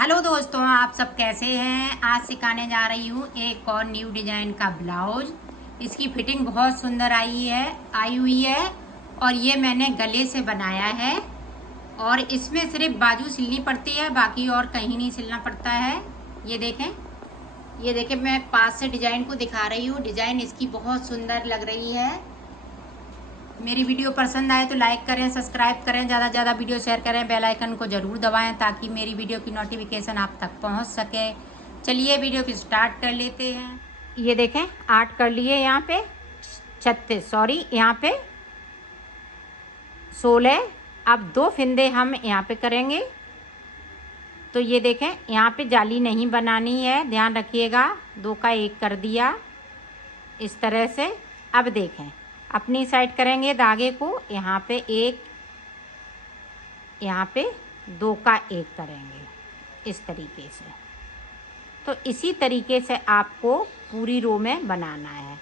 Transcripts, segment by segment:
Hello दोस्तों, आप सब कैसे हैं। आज सिखाने जा रही हूँ एक और न्यू डिजाइन का ब्लाउज। इसकी फिटिंग बहुत सुंदर आई हुई है और ये मैंने गले से बनाया है। और इसमें सिर्फ बाजू सिलनी पड़ती है, बाकी और कहीं नहीं सिलना पड़ता है। ये देखें मैं पास से डिजाइन को दिखा रही हूँ। डिजाइन इसकी बहुत सुंदर लग रही है। मेरी वीडियो पसंद आए तो लाइक करें, सब्सक्राइब करें, ज़्यादा से ज़्यादा वीडियो शेयर करें, बेल आइकन को ज़रूर दबाएं ताकि मेरी वीडियो की नोटिफिकेशन आप तक पहुंच सके। चलिए वीडियो की स्टार्ट कर लेते हैं। ये देखें 8 कर लिए, यहाँ पे 36, सॉरी यहाँ पे 16। अब 2 फिंदे हम यहाँ पे करेंगे। तो ये देखें यहाँ पे जाली नहीं बनानी है, ध्यान रखिएगा। 2 का 1 कर दिया इस तरह से। अब देखें अपनी साइड करेंगे धागे को, यहाँ पे 1, यहाँ पे 2 का 1 करेंगे इस तरीके से। तो इसी तरीके से आपको पूरी रो में बनाना है।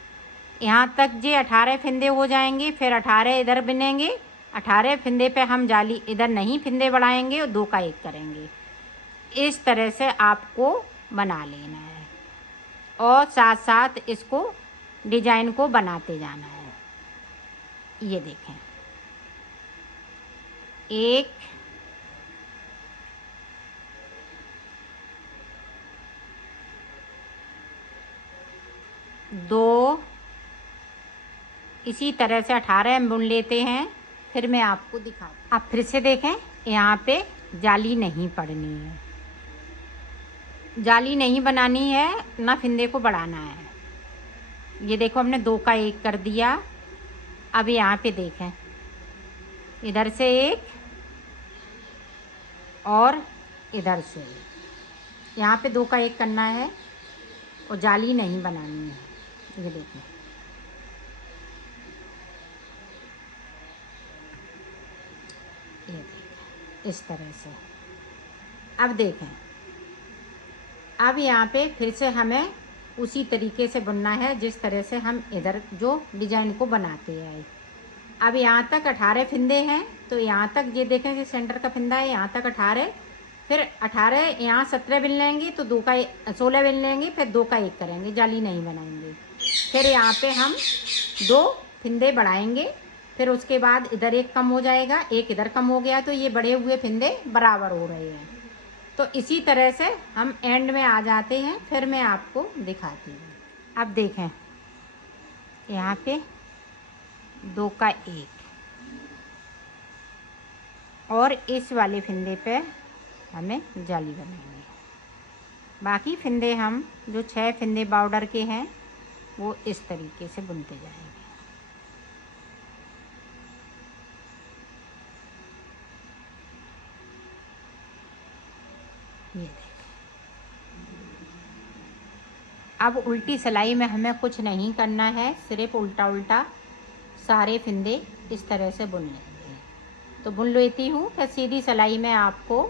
यहाँ तक जे 18 फिंदे हो जाएंगे, फिर 18 इधर बिनेंगे। 18 फिंदे पे हम जाली इधर नहीं फिंदे बढ़ाएंगे और 2 का 1 करेंगे। इस तरह से आपको बना लेना है और साथ साथ इसको डिजाइन को बनाते जाना है। ये देखें 1, 2, इसी तरह से 18 हम बुन लेते हैं। फिर मैं आपको दिखाती। आप फिर से देखें, यहाँ पे जाली नहीं पड़नी है, जाली नहीं बनानी है, ना फिंदे को बढ़ाना है। ये देखो हमने 2 का 1 कर दिया। अब यहाँ पे देखें इधर से 1 और इधर से 1। यहाँ पे 2 का 1 करना है और जाली नहीं बनानी है। ये देखें इस तरह से। अब देखें अब यहाँ पे फिर से हमें उसी तरीके से बुनना है जिस तरह से हम इधर जो डिजाइन को बनाते हैं। अब यहाँ तक 18 फिंदे हैं, तो यहाँ तक ये देखें कि सेंटर का फिंदा है, यहाँ तक 18। फिर 18 यहाँ 17 बिन लेंगे तो 2 का 16 बिन लेंगे, फिर 2 का 1 करेंगे, जाली नहीं बनाएंगे। फिर यहाँ पे हम 2 फिंदे बढ़ाएंगे। फिर उसके बाद इधर 1 कम हो जाएगा, 1 इधर कम हो गया, तो ये बढ़े हुए फिंदे बराबर हो रहे हैं। तो इसी तरह से हम एंड में आ जाते हैं। फिर मैं आपको दिखाती हूँ। अब देखें यहाँ पे 2 का 1 और इस वाले फिंदे पे हमें जाली बनाएंगे। बाकी फिंदे हम जो 6 फिंदे बॉर्डर के हैं वो इस तरीके से बुनते जाएंगे। ये देखें अब उल्टी सिलाई में हमें कुछ नहीं करना है, सिर्फ उल्टा उल्टा सारे फिंदे इस तरह से बुन लेंगे। तो बुन लेती हूँ, फिर सीधी सिलाई में आपको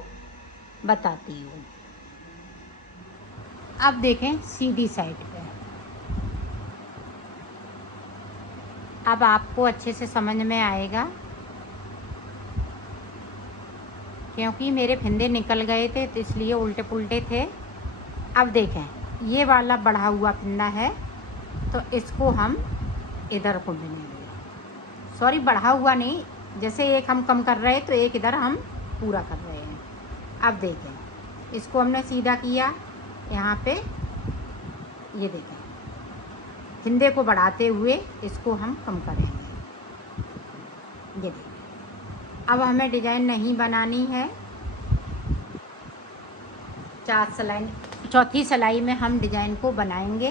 बताती हूँ। अब देखें सीधी साइड पे, अब आपको अच्छे से समझ में आएगा क्योंकि मेरे फिंदे निकल गए थे तो इसलिए उल्टे पुल्टे थे। अब देखें ये वाला बढ़ा हुआ फिंदा है तो इसको हम इधर को बुनेंगे। सॉरी बढ़ा हुआ नहीं, जैसे 1 हम कम कर रहे हैं तो 1 इधर हम पूरा कर रहे हैं। अब देखें इसको हमने सीधा किया, यहाँ पे ये देखें फिंदे को बढ़ाते हुए इसको हम कम करेंगे। ये देखें अब हमें डिजाइन नहीं बनानी है। चौथी सिलाई में हम डिजाइन को बनाएंगे।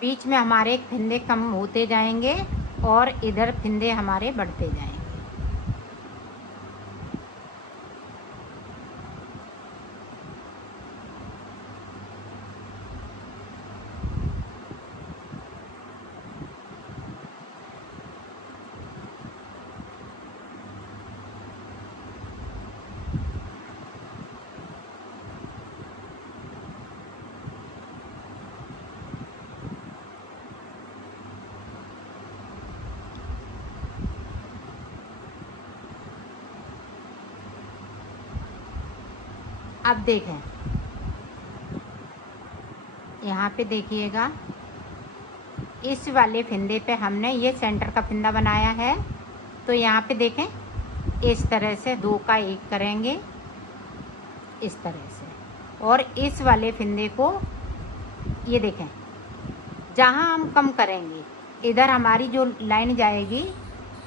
बीच में हमारे फिंदे कम होते जाएंगे और इधर फिंदे हमारे बढ़ते जाएंगे। अब देखें, यहाँ पे देखिएगा, इस वाले फिंदे पे हमने ये सेंटर का फिंदा बनाया है। तो यहाँ पे देखें, इस तरह से 2 का 1 करेंगे, इस तरह से। और इस वाले फिंदे को ये देखें, जहाँ हम कम करेंगे, इधर हमारी जो लाइन जाएगी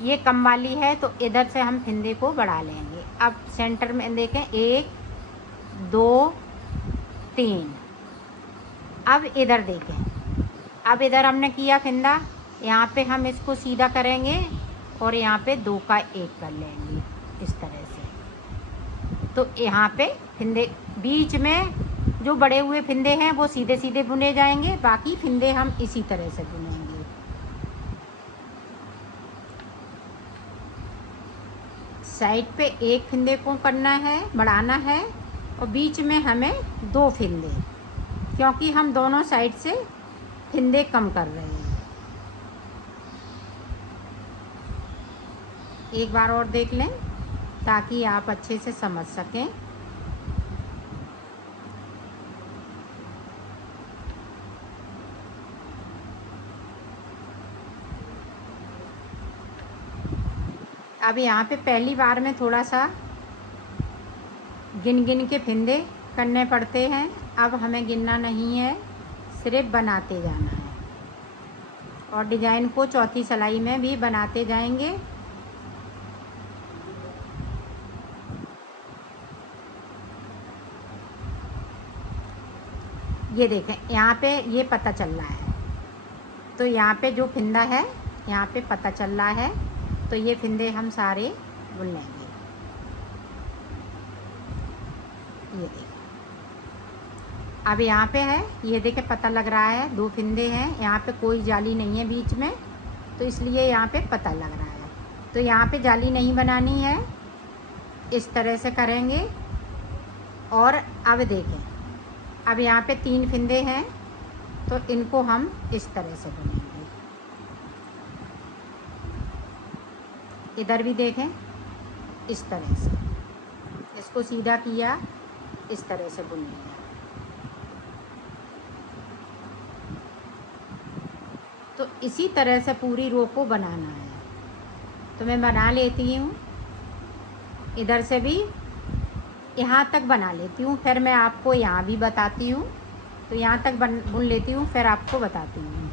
ये कम वाली है, तो इधर से हम फिंदे को बढ़ा लेंगे। अब सेंटर में देखें, 1 2 3। अब इधर देखें, अब इधर हमने किया फिंदा, यहाँ पे हम इसको सीधा करेंगे और यहाँ पे 2 का 1 कर लेंगे, इस तरह से। तो यहाँ पे फिंदे बीच में जो बड़े हुए फिंदे हैं वो सीधे सीधे बुने जाएंगे, बाकी फिंदे हम इसी तरह से बुनेंगे। साइड पे 1 फिंदे को करना है, बढ़ाना है, और बीच में हमें 2 फिंदे, क्योंकि हम दोनों साइड से फिंदे कम कर रहे हैं। एक बार और देख लें ताकि आप अच्छे से समझ सकें। अब यहाँ पे पहली बार में थोड़ा सा गिन गिन के फिंदे करने पड़ते हैं। अब हमें गिनना नहीं है, सिर्फ बनाते जाना है, और डिजाइन को चौथी सिलाई में भी बनाते जाएंगे। ये देखें, यहाँ पे ये पता चल रहा है, तो यहाँ पे जो फिंदा है यहाँ पे पता चल रहा है, तो ये फिंदे हम सारे बुन लेंगे। ये देखें, अब यहाँ पे है, ये देखें पता लग रहा है 2 फिंदे हैं, यहाँ पे कोई जाली नहीं है बीच में, तो इसलिए यहाँ पे पता लग रहा है। तो यहाँ पे जाली नहीं बनानी है, इस तरह से करेंगे। और अब देखें, अब यहाँ पे 3 फिंदे हैं, तो इनको हम इस तरह से बुनेंगे। इधर भी देखें, इस तरह से इसको सीधा किया, इस तरह से बुन लिया। तो इसी तरह से पूरी रो को बनाना है। तो मैं बना लेती हूँ, इधर से भी यहाँ तक बना लेती हूँ, फिर मैं आपको यहाँ भी बताती हूँ। तो यहाँ तक बुन लेती हूँ, फिर आपको बताती हूँ।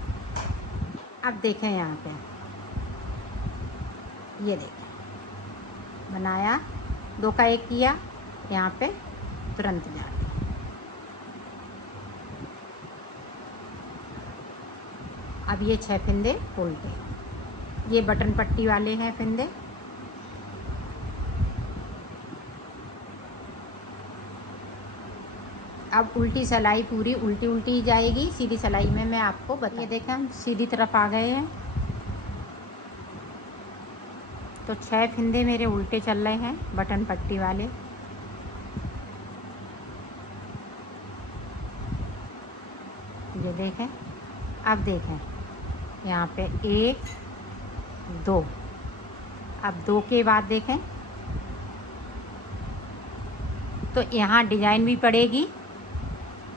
अब देखें, यहाँ पे ये देखें, बनाया, 2 का 1 किया, यहाँ पे तुरंत जाके अब ये 6 फिंदे उल्टे, ये बटन पट्टी वाले हैं फिंदे। अब उल्टी सिलाई पूरी उल्टी उल्टी जाएगी, सीधी सिलाई में मैं आपको बता। ये देखें, हम सीधी तरफ आ गए हैं, तो 6 फिंदे मेरे उल्टे चल रहे हैं, बटन पट्टी वाले। ये देखें, अब देखें, यहाँ पे 1 2, अब 2 के बाद देखें, तो यहाँ डिजाइन भी पड़ेगी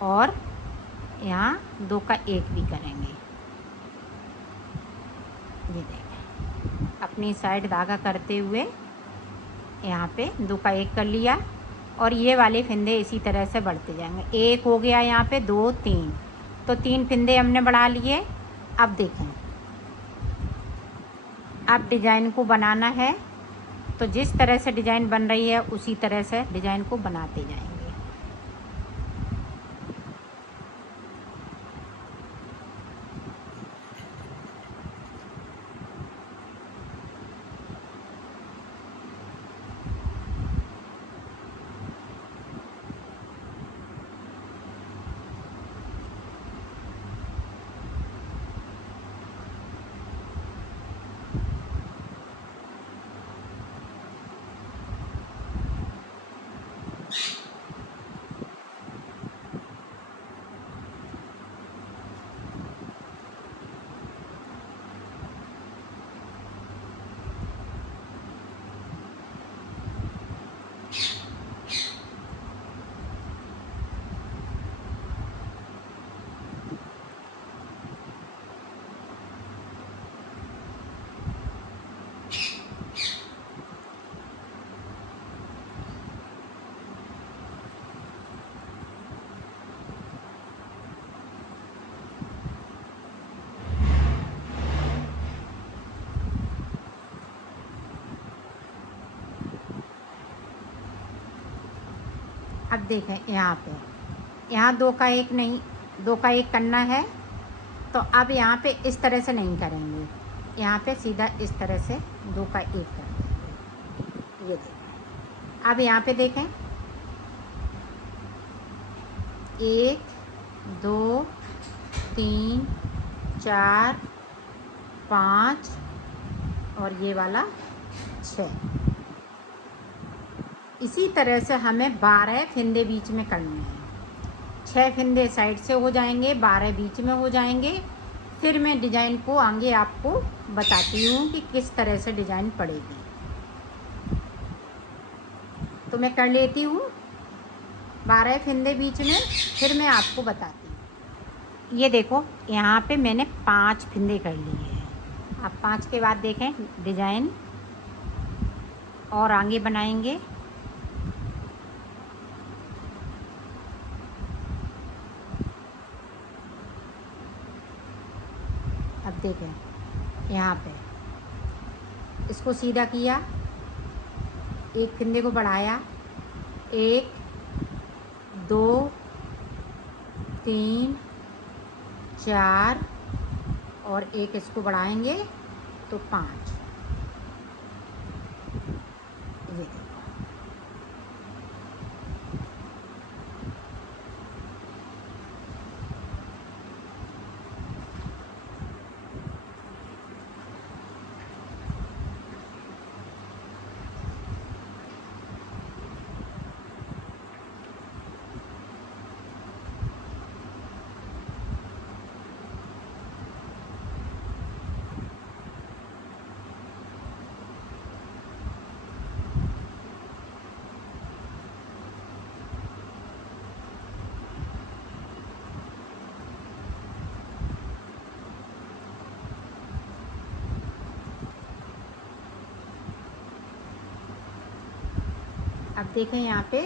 और यहाँ 2 का 1 भी करेंगे। ये देखें, अपनी साइड धागा करते हुए यहाँ पे 2 का 1 कर लिया, और ये वाले फिंदे इसी तरह से बढ़ते जाएंगे। 1 हो गया, यहाँ पे 2 3, तो 3 फिंदे हमने बढ़ा लिए। अब देखें, अब डिजाइन को बनाना है, तो जिस तरह से डिजाइन बन रही है उसी तरह से डिजाइन को बनाते जाएंगे। अब देखें यहाँ पे, यहाँ 2 का 1 नहीं, 2 का 1 करना है, तो अब यहाँ पे इस तरह से नहीं करेंगे, यहाँ पे सीधा इस तरह से 2 का 1 कर देंगे। ये देखें, अब यहाँ पे देखें 1 2 3 4 5 और ये वाला 6। इसी तरह से हमें 12 फंदे बीच में करने हैं। 6 फंदे साइड से हो जाएंगे, 12 बीच में हो जाएंगे। फिर मैं डिज़ाइन को आगे आपको बताती हूँ कि किस तरह से डिज़ाइन पड़ेगी। तो मैं कर लेती हूँ 12 फंदे बीच में, फिर मैं आपको बताती हूँ। ये देखो यहाँ पे मैंने 5 फंदे कर लिए हैं। अब 5 के बाद देखें डिज़ाइन और आगे बनाएंगे। अब देखें यहाँ पे इसको सीधा किया, एक फंदे को बढ़ाया, 1 2 3 4 और एक इसको बढ़ाएंगे तो 5। ये देखो अब देखें यहाँ पे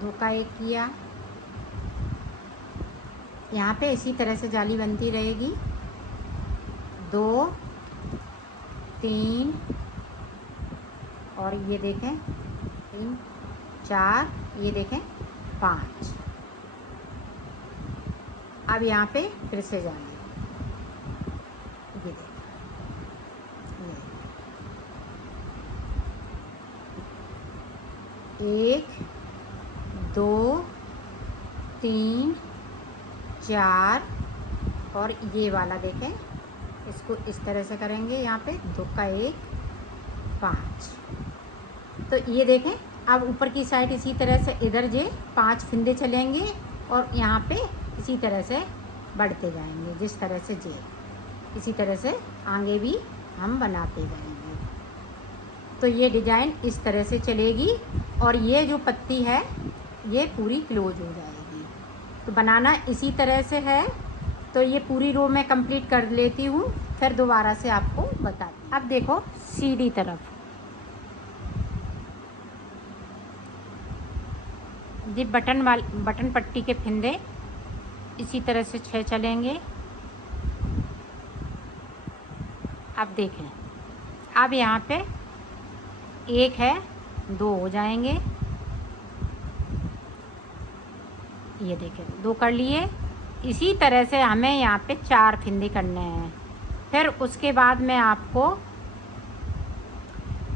2 का 1 किया, यहाँ पे इसी तरह से जाली बनती रहेगी। 2 3 और ये देखें 3 4, ये देखें 5। अब यहाँ पे फिर से जाली, ये देखें, ये 1 2 3 4 और ये वाला देखें, इसको इस तरह से करेंगे। यहाँ पे 2 का 1 5। तो ये देखें अब ऊपर की साइड इसी तरह से इधर जे 5 फंदे चलेंगे और यहाँ पे इसी तरह से बढ़ते जाएंगे, जिस तरह से जे इसी तरह से आगे भी हम बनाते जाएंगे। तो ये डिज़ाइन इस तरह से चलेगी और ये जो पत्ती है ये पूरी क्लोज हो जाएगी। तो बनाना इसी तरह से है। तो ये पूरी रो मैं कंप्लीट कर लेती हूँ, फिर दोबारा से आपको बताती हूँ। अब देखो सीधी तरफ ये बटन पट्टी के फंदे इसी तरह से 6 चलेंगे। अब देखें, अब यहाँ पे 1 है, 2 हो जाएंगे। ये देखें 2 कर लिए। इसी तरह से हमें यहाँ पे 4 फंदे करने हैं। फिर उसके बाद में आपको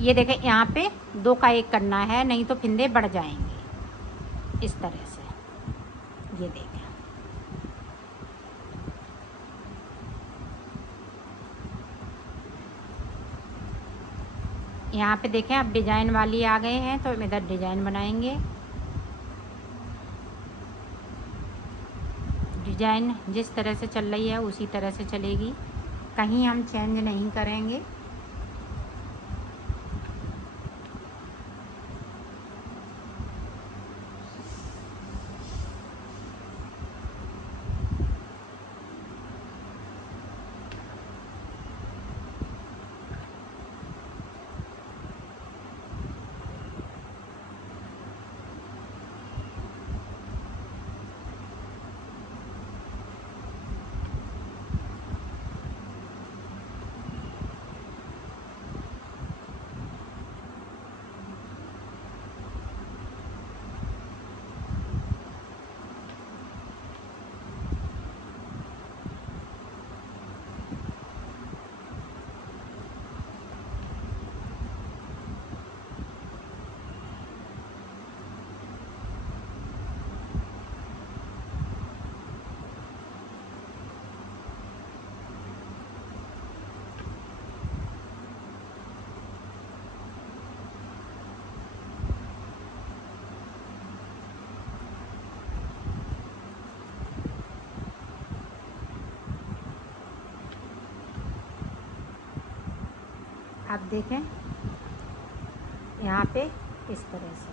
ये देखें यहाँ पे 2 का 1 करना है, नहीं तो फंदे बढ़ जाएंगे इस तरह से। ये देखें यहाँ पे देखें अब डिज़ाइन वाली आ गए हैं, तो इधर डिज़ाइन बनाएंगे। डिज़ाइन जिस तरह से चल रही है उसी तरह से चलेगी, कहीं हम चेंज नहीं करेंगे। आप देखें यहाँ पे इस तरह से।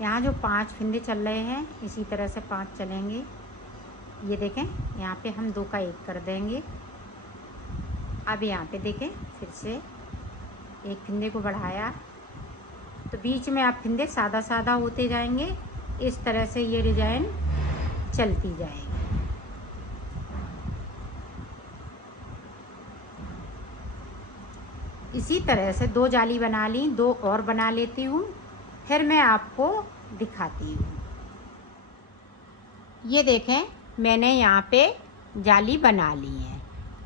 यहाँ जो 5 फंदे चल रहे हैं इसी तरह से 5 चलेंगे। ये देखें यहाँ पे हम 2 का 1 कर देंगे। अब यहाँ पे देखें फिर से एक फंदे को बढ़ाया तो बीच में आप फंदे सादा सादा होते जाएंगे। इस तरह से ये डिजाइन चलती जाएगी। इसी तरह से 2 जाली बना ली, 2 और बना लेती हूँ, फिर मैं आपको दिखाती हूँ। ये देखें मैंने यहाँ पे जाली बना ली है,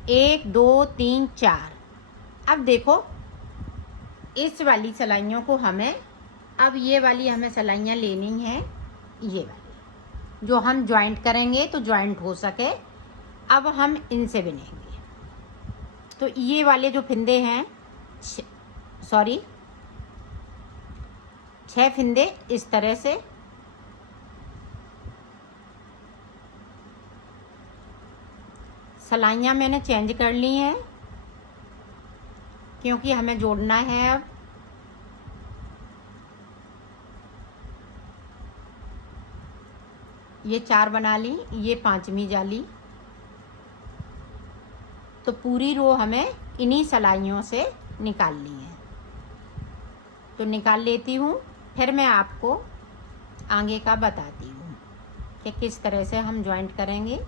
1 2 3 4। अब देखो इस वाली सिलाइयों को हमें, अब ये वाली हमें सिलाइयाँ लेनी हैं, ये वाली जो हम जॉइंट करेंगे तो जॉइंट हो सके। अब हम इनसे बनेंगे। तो ये वाले जो फंदे हैं, 6 फंदे इस तरह से सिलाइयाँ मैंने चेंज कर ली हैं क्योंकि हमें जोड़ना है। अब ये 4 बना ली, ये 5वीं जाली। तो पूरी रो हमें इन्हीं सिलाइयों से निकालनी है। तो निकाल लेती हूँ, फिर मैं आपको आगे का बताती हूँ कि किस तरह से हम जॉइंट करेंगे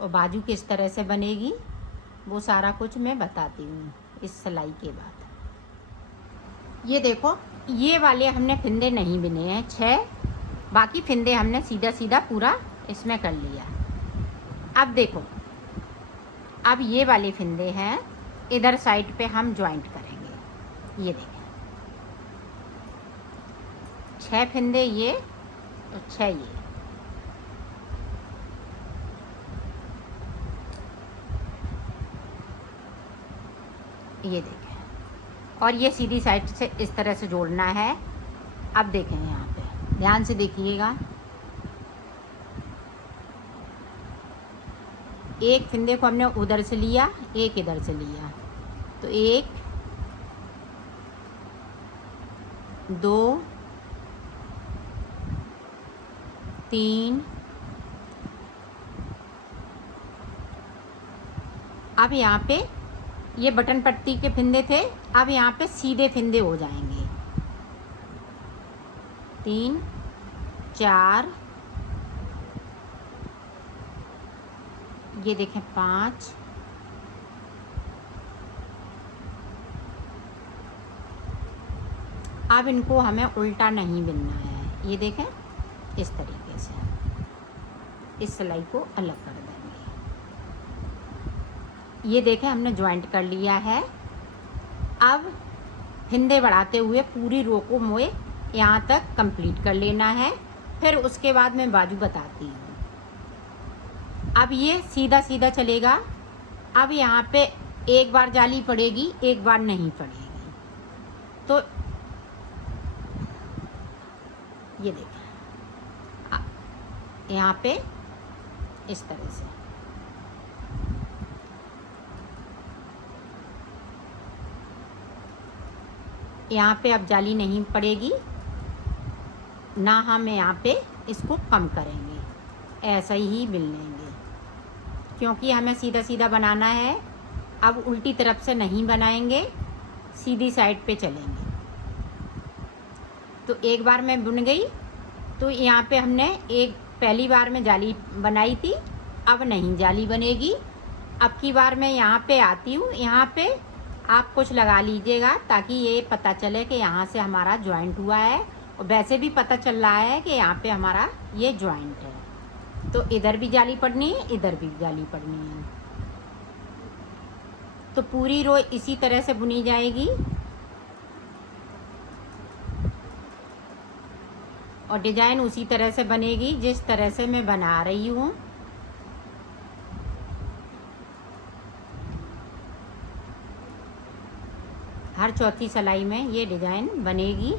और बाजू किस तरह से बनेगी, वो सारा कुछ मैं बताती हूँ इस सिलाई के बाद। ये देखो ये वाले हमने फंदे नहीं बिने हैं 6, बाकी फंदे हमने सीधा सीधा पूरा इसमें कर लिया। अब देखो अब ये वाले फंदे हैं, इधर साइड पे हम जॉइंट करेंगे। ये देखें 6 फंदे ये और 6 ये देखें, और ये सीधी साइड से इस तरह से जोड़ना है। अब देखें यहाँ पे ध्यान से देखिएगा, एक फंदे को हमने उधर से लिया, एक इधर से लिया, तो 1 2 3। अब यहाँ पे ये बटन पट्टी के फंदे थे, अब यहाँ पे सीधे फंदे हो जाएंगे। 3 4, ये देखें 5, अब इनको हमें उल्टा नहीं बिनना है। ये देखें इस तरीके से इस सिलाई को अलग कर देंगे। ये देखें हमने ज्वाइंट कर लिया है। अब फंदे बढ़ाते हुए पूरी रो को मोए यहाँ तक कंप्लीट कर लेना है, फिर उसके बाद मैं बाजू बताती हूँ। अब ये सीधा सीधा चलेगा। अब यहाँ पे एक बार जाली पड़ेगी, एक बार नहीं पड़ेगी। तो ये देखें यहाँ पे इस तरह से यहाँ पे अब जाली नहीं पड़ेगी ना, हम यहाँ पे इसको कम करेंगे, ऐसा ही बिल लेंगे क्योंकि हमें सीधा सीधा बनाना है। अब उल्टी तरफ से नहीं बनाएंगे, सीधी साइड पे चलेंगे। तो एक बार मैं बुन गई, तो यहाँ पे हमने एक पहली बार में जाली बनाई थी, अब नहीं जाली बनेगी। अब की बार मैं यहाँ पे आती हूँ, यहाँ पे आप कुछ लगा लीजिएगा ताकि ये पता चले कि यहाँ से हमारा जॉइंट हुआ है, और वैसे भी पता चल रहा है कि यहाँ पे हमारा ये जॉइंट है। तो इधर भी जाली पड़नी है, इधर भी जाली पड़नी है। तो पूरी रो इसी तरह से बुनी जाएगी और डिजाइन उसी तरह से बनेगी जिस तरह से मैं बना रही हूँ। हर चौथी सिलाई में ये डिजाइन बनेगी।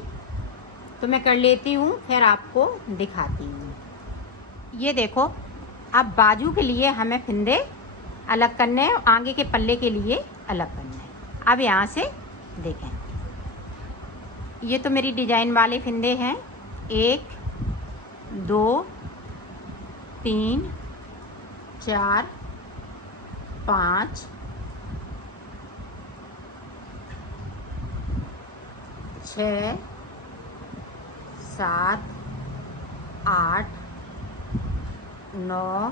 तो मैं कर लेती हूँ, फिर आपको दिखाती हूँ। ये देखो अब बाजू के लिए हमें फिंदे अलग करने हैं, आगे के पल्ले के लिए अलग करने हैं। अब यहाँ से देखें, ये तो मेरी डिजाइन वाले फिंदे हैं। 1 2 3 4 5 6 7 8 9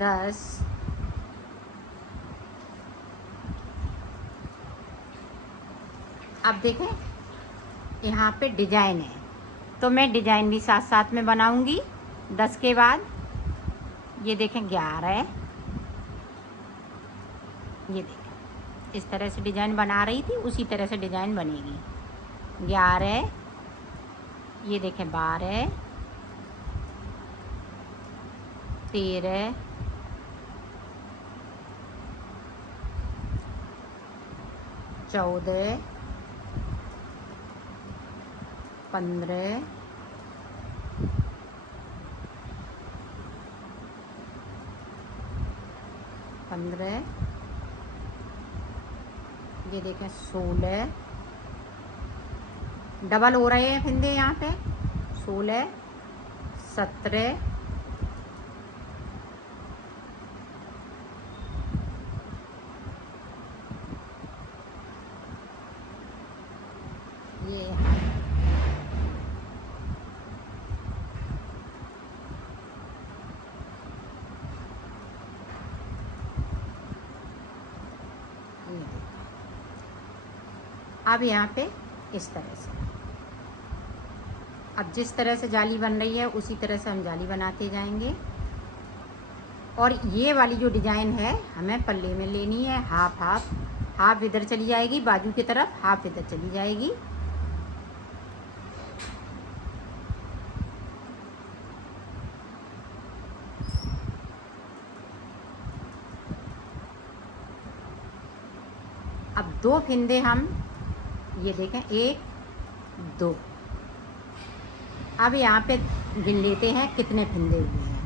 10 अब देखें यहाँ पे डिजाइन है, तो मैं डिजाइन भी साथ साथ में बनाऊंगी। 10 के बाद ये देखें 11, ये देखें इस तरह से डिजाइन बना रही थी, उसी तरह से डिजाइन बनेगी। 11, ये देखें 12, 13, 14, 15, 15, ये देखें 16, डबल हो रहे हैं फिंदे यहाँ पे। 16, 17, ये अब यहाँ पे इस तरह से, अब जिस तरह से जाली बन रही है उसी तरह से हम जाली बनाते जाएंगे। और ये वाली जो डिजाइन है हमें पल्ले में लेनी है। हाफ हाफ, हाफ इधर चली जाएगी बाजू की तरफ, हाफ इधर चली जाएगी। अब 2 फिंदे हम ये देखें 1 2, अब यहाँ पे गिन लेते हैं कितने फिंदे हुए हैं।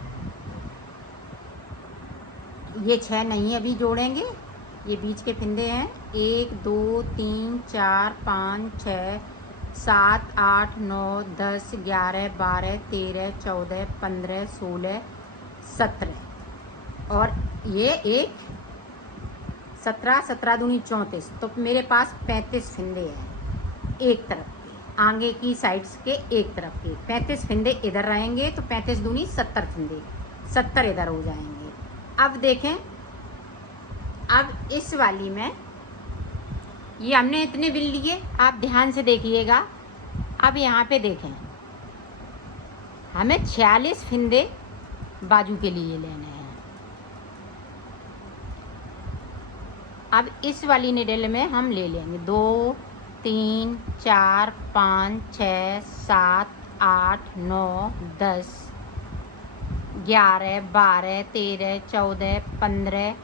ये 6 नहीं अभी जोड़ेंगे, ये बीच के फिंदे हैं। 1 2 3 4 5 6 7 8 9 10 11 12 13 14 15 16 17 और ये 1 17, 17 दूनी 34, तो मेरे पास 35 फिंदे हैं एक तरफ के, आगे की साइड्स के एक तरफ के। 35 फिंदे इधर रहेंगे तो 35 दूनी 70 फिंदे, 70 इधर हो जाएंगे। अब देखें, अब इस वाली में ये हमने इतने बिन लिए, आप ध्यान से देखिएगा। अब यहाँ पे देखें, हमें 46 फिंदे बाजू के लिए लेने हैं। अब इस वाली निडल में हम ले लेंगे 2 3 4 5 6 7 8 9 10 11 12 13 14 15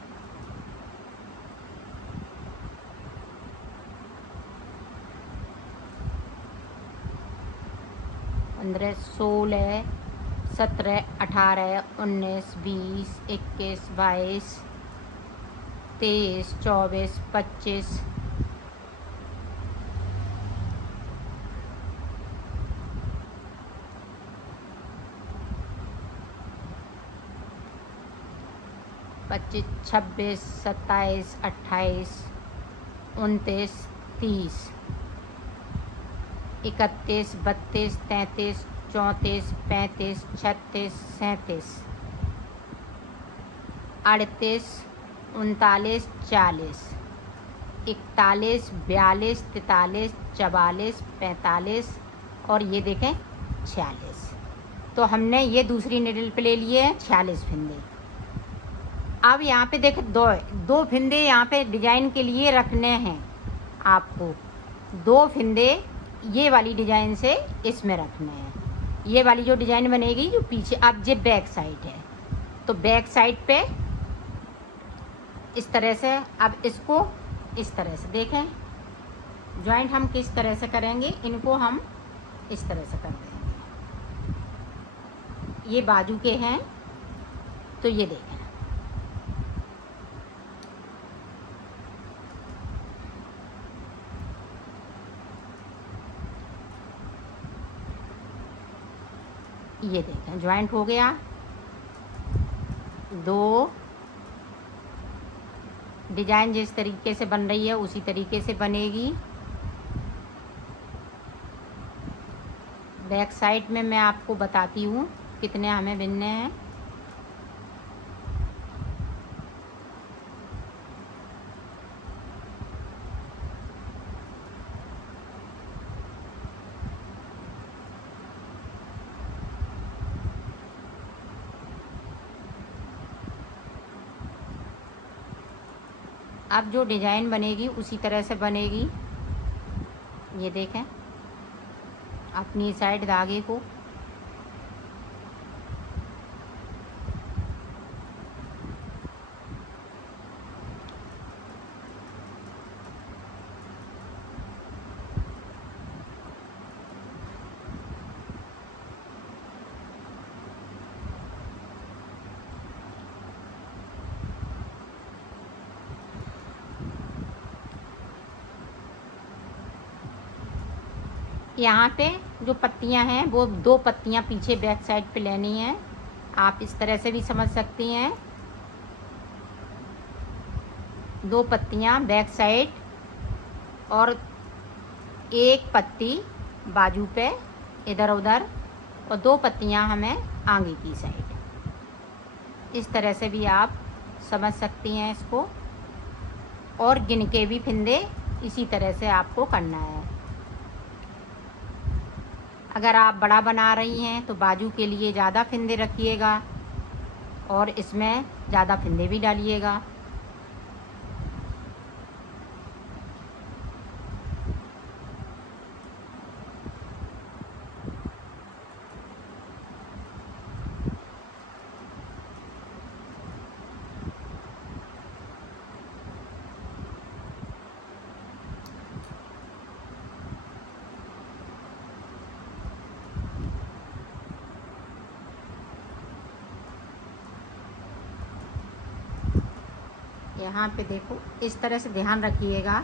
15 16 17 18 19 20 21 22 23 24 25 25 26 27 28 29 30 31 32 33 34 35 36 37 38 39 40 41 42 43 44 45 और ये देखें 46। तो हमने ये दूसरी निडल पे ले लिए हैं 46 फिंदे। अब यहाँ पे देखें दो फिंदे यहाँ पे डिजाइन के लिए रखने हैं आपको। 2 फिंदे ये वाली डिजाइन से इसमें रखने हैं। ये वाली जो डिजाइन बनेगी जो पीछे, अब ये बैक साइड है तो बैक साइड पे इस तरह से। अब इसको इस तरह से देखें, जॉइंट हम किस तरह से करेंगे, इनको हम इस तरह से कर देंगे। ये बाजू के हैं, तो ये देखें, ये देखें ज्वाइंट हो गया। 2 डिजाइन जिस तरीके से बन रही है उसी तरीके से बनेगी। बैक साइड में मैं आपको बताती हूँ कितने हमें बिनने हैं। अब जो डिजाइन बनेगी उसी तरह से बनेगी। ये देखें अपनी साइड धागे को यहाँ पे जो पत्तियाँ हैं वो 2 पत्तियाँ पीछे बैक साइड पे लेनी है। आप इस तरह से भी समझ सकती हैं। 2 पत्तियाँ बैक साइड और 1 पत्ती बाजू पे इधर उधर, और 2 पत्तियाँ हमें आगे की साइड। इस तरह से भी आप समझ सकती हैं इसको। और गिन के भी फिंदे इसी तरह से आपको करना है। अगर आप बड़ा बना रही हैं तो बाजू के लिए ज़्यादा फिंदे रखिएगा और इसमें ज़्यादा फिंदे भी डालिएगा। यहाँ पे देखो इस तरह से ध्यान रखिएगा।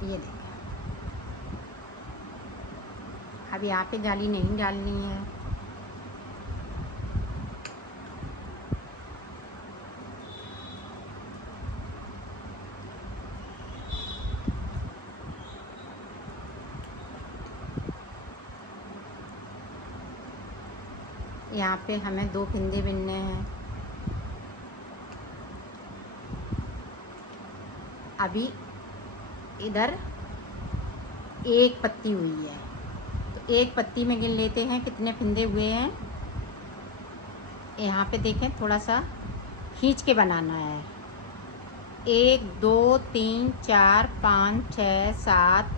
ये देखो अब यहाँ पे जाली नहीं डालनी है। यहाँ पे हमें 2 फिंदे बिनने हैं। अभी इधर 1 पत्ती हुई है, तो 1 पत्ती में गिन लेते हैं कितने फिंदे हुए हैं। यहाँ पे देखें थोड़ा सा खींच के बनाना है। 1 2 3 4 5 6 7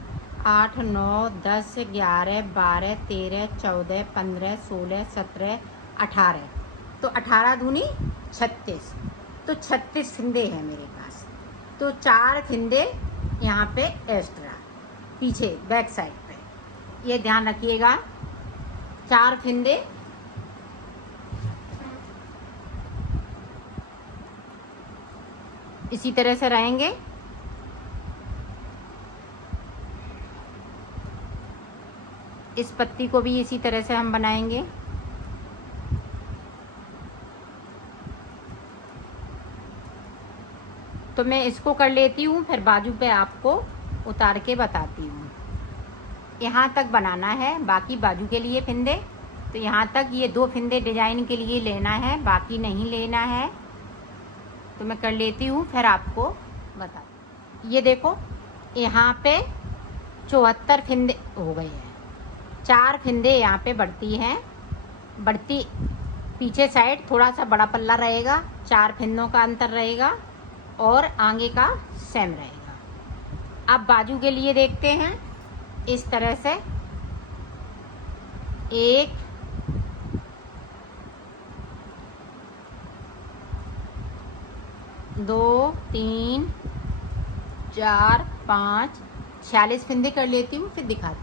8 9 10 11 12 13 14 15 16 17 18, तो 18 दूनी 36, तो 36 फिंदे हैं मेरे पास। तो 4 फिंदे यहाँ पे एक्स्ट्रा पीछे बैक साइड पे, ये ध्यान रखिएगा। 4 फिंदे इसी तरह से रहेंगे। इस पत्ती को भी इसी तरह से हम बनाएंगे। तो मैं इसको कर लेती हूँ, फिर बाजू पे आपको उतार के बताती हूँ। यहाँ तक बनाना है, बाकी बाजू के लिए फिंदे, तो यहाँ तक ये 2 फिंदे डिजाइन के लिए लेना है, बाकी नहीं लेना है। तो मैं कर लेती हूँ, फिर आपको बताती हूँ। ये देखो यहाँ पे 74 फिंदे हो गए हैं। 4 फिंदे यहाँ पे बढ़ती हैं, बढ़ती पीछे साइड थोड़ा सा बड़ा पल्ला रहेगा, 4 फिंदों का अंतर रहेगा और आगे का सेम रहेगा। अब बाजू के लिए देखते हैं। इस तरह से 1 2 3 4 5 46 फिंदे कर लेती हूँ, फिर दिखाती हूँ।